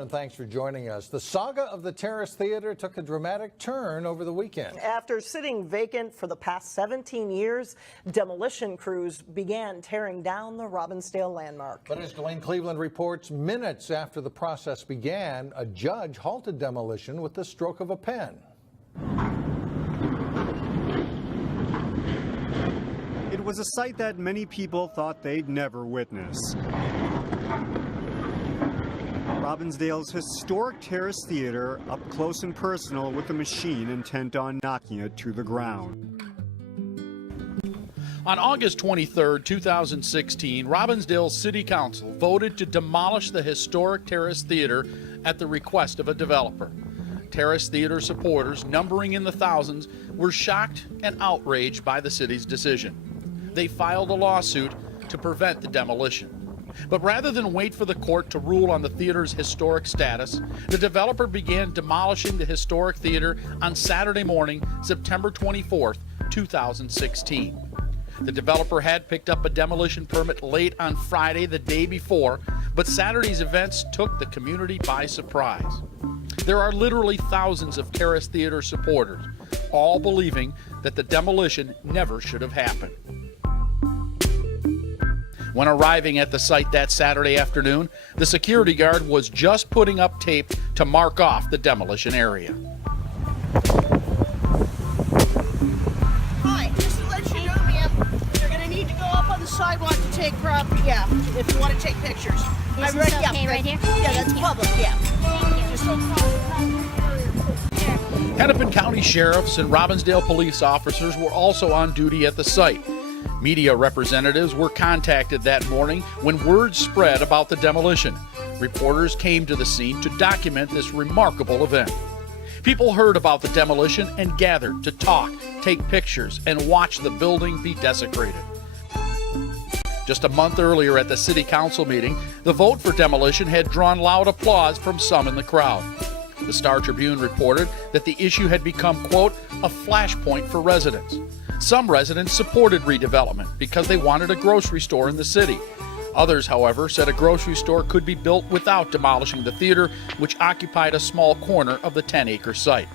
everyone, and thanks for joining us. The saga of the Terrace Theater took a dramatic turn over the weekend. After sitting vacant for the past 17 years, demolition crews began tearing down the Robbinsdale landmark. But as Dwayne Cleveland reports, minutes after the process began, a judge halted demolition with the stroke of a pen. It was a sight that many people thought they'd never witness. Robbinsdale's historic Terrace Theater up close and personal with a machine intent on knocking it to the ground. On August 23, 2016, Robbinsdale City Council voted to demolish the historic Terrace Theater at the request of a developer. Terrace Theater supporters, numbering in the thousands, were shocked and outraged by the city's decision. They filed a lawsuit to prevent the demolition. But rather than wait for the court to rule on the theater's historic status, the developer began demolishing the historic theater on Saturday morning, September 24, 2016. The developer had picked up a demolition permit late on Friday, the day before, but Saturday's events took the community by surprise. There are literally thousands of Terrace Theater supporters, all believing that the demolition never should have happened. When arriving at the site that Saturday afternoon, the security guard was just putting up tape to mark off the demolition area. Hi, just to let you know, ma'am, you're going to need to go up on the sidewalk to take if you want to take pictures. Is this okay right here? Yeah, that's public, yeah. Hennepin County sheriffs and Robbinsdale police officers were also on duty at the site. Media representatives were contacted that morning when word spread about the demolition. Reporters came to the scene to document this remarkable event. People heard about the demolition and gathered to talk, take pictures, and watch the building be desecrated. Just a month earlier at the City Council meeting, the vote for demolition had drawn loud applause from some in the crowd. The Star Tribune reported that the issue had become, quote, a flashpoint for residents. Some residents supported redevelopment because they wanted a grocery store in the city. Others, however, said a grocery store could be built without demolishing the theater, which occupied a small corner of the 10-acre site,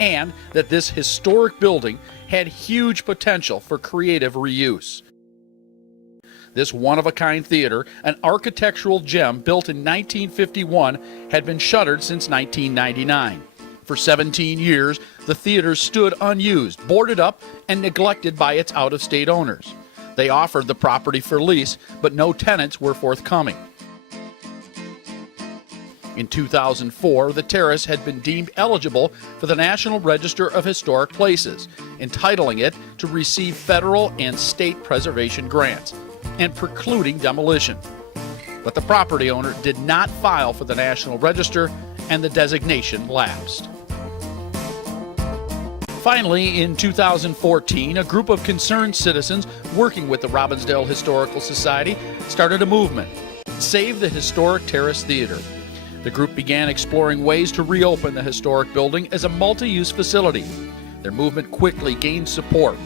and that this historic building had huge potential for creative reuse. This one-of-a-kind theater, an architectural gem built in 1951, had been shuttered since 1999. For 17 years, the theater stood unused, boarded up, and neglected by its out-of-state owners. They offered the property for lease, but no tenants were forthcoming. In 2004, the Terrace had been deemed eligible for the National Register of Historic Places, entitling it to receive federal and state preservation grants, and precluding demolition. But the property owner did not file for the National Register, and the designation lapsed. Finally, in 2014, a group of concerned citizens working with the Robbinsdale Historical Society started a movement, Save the Historic Terrace Theater. The group began exploring ways to reopen the historic building as a multi-use facility. Their movement quickly gained support.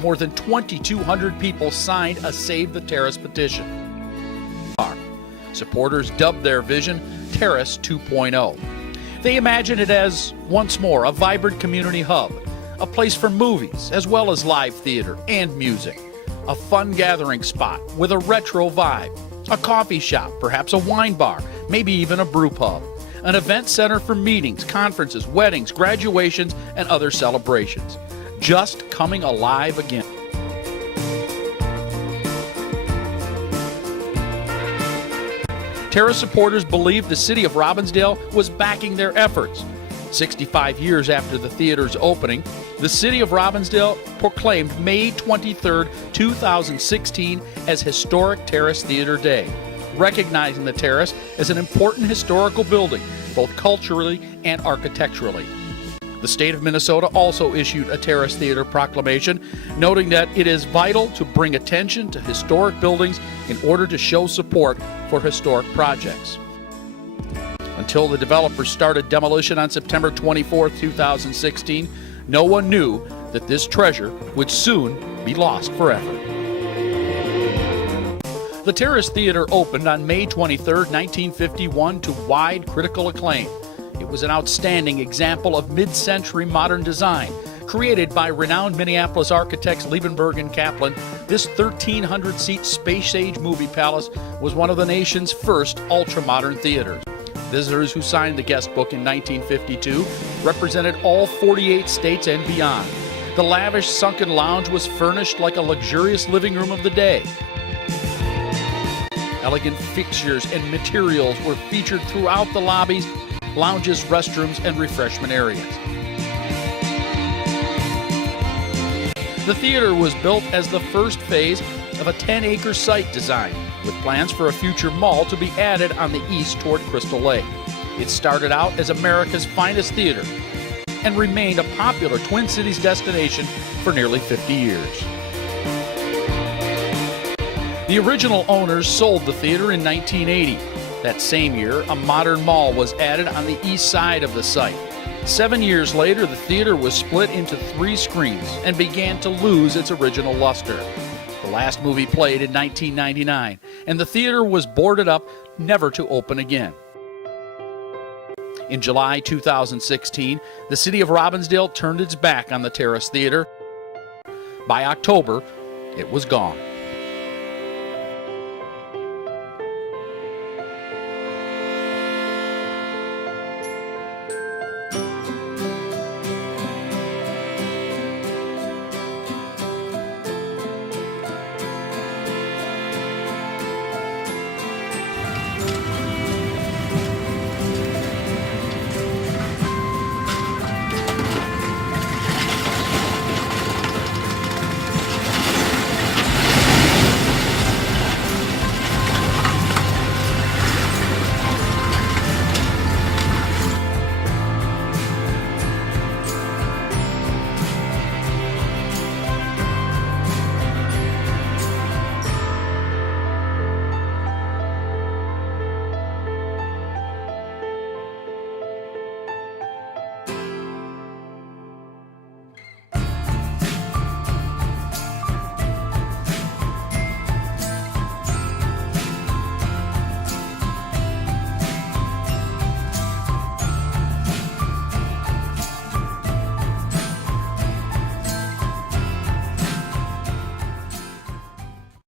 More than 2,200 people signed a Save the Terrace petition. Supporters dubbed their vision Terrace 2.0. They imagine it as, once more, a vibrant community hub, a place for movies as well as live theater and music, a fun gathering spot with a retro vibe, a coffee shop, perhaps a wine bar, maybe even a brew pub, an event center for meetings, conferences, weddings, graduations, and other celebrations. Just coming alive again. Terrace supporters believed the City of Robbinsdale was backing their efforts. 65 years after the theater's opening, the City of Robbinsdale proclaimed May 23, 2016 as Historic Terrace Theater Day, recognizing the Terrace as an important historical building, both culturally and architecturally. The state of Minnesota also issued a Terrace Theater proclamation, noting that it is vital to bring attention to historic buildings in order to show support for historic projects. Until the developers started demolition on September 24, 2016, no one knew that this treasure would soon be lost forever. The Terrace Theater opened on May 23, 1951 to wide critical acclaim. It was an outstanding example of mid-century modern design. Created by renowned Minneapolis architects Liebenberg and Kaplan, this 1,300-seat space-age movie palace was one of the nation's first ultra-modern theaters. Visitors who signed the guest book in 1952 represented all 48 states and beyond. The lavish sunken lounge was furnished like a luxurious living room of the day. Elegant fixtures and materials were featured throughout the lobbies, lounges, restrooms, and refreshment areas. The theater was built as the first phase of a 10-acre site design, with plans for a future mall to be added on the east toward Crystal Lake. It started out as America's finest theater and remained a popular Twin Cities destination for nearly 50 years. The original owners sold the theater in 1980. That same year, a modern mall was added on the east side of the site. 7 years later, the theater was split into 3 screens and began to lose its original luster. The last movie played in 1999, and the theater was boarded up, never to open again. In July 2016, the City of Robbinsdale turned its back on the Terrace Theater. By October, it was gone.